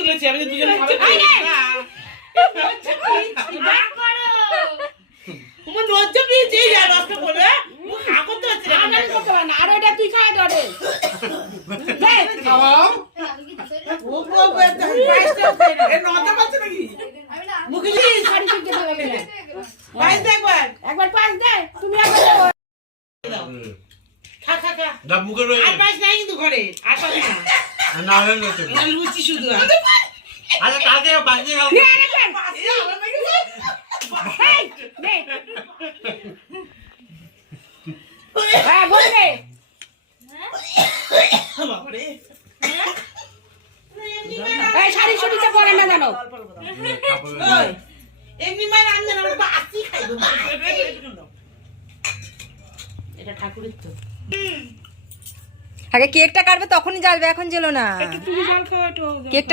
তুলেছি আমি দুজনে খাবে তোমার লজ্জা পেয়েছে যা নষ্ট করে মুখ খা করতে হচ্ছে না আমি করতে পারি না আর এটা তুই খাই দরে খাওয়াও ও ও বাইসটা এ নটা বাজে নাকি মুখে শাড়ি কিনতে হবে না বাইস দে একবার পাঁচ দে তুমি একবার দাও খা খা খা দা মুখে রয়ে আর বাইস নাই কিন্তু ঘরে আর পাবি না না না তো না লুচি শুধু আরে কালকে বাজে গেল হ্যাঁ বল দে বাবারে এই শাড়ি শুটিতে পরে না জানো এমনি মাই রান্না না বাসি খাইবো এটা ঠাকুরের তো আগে কেকটা কাটবে তখনই জ্বালবে, এখন জ্বলো না। একটু তুমি জল খাও একটু কেকটা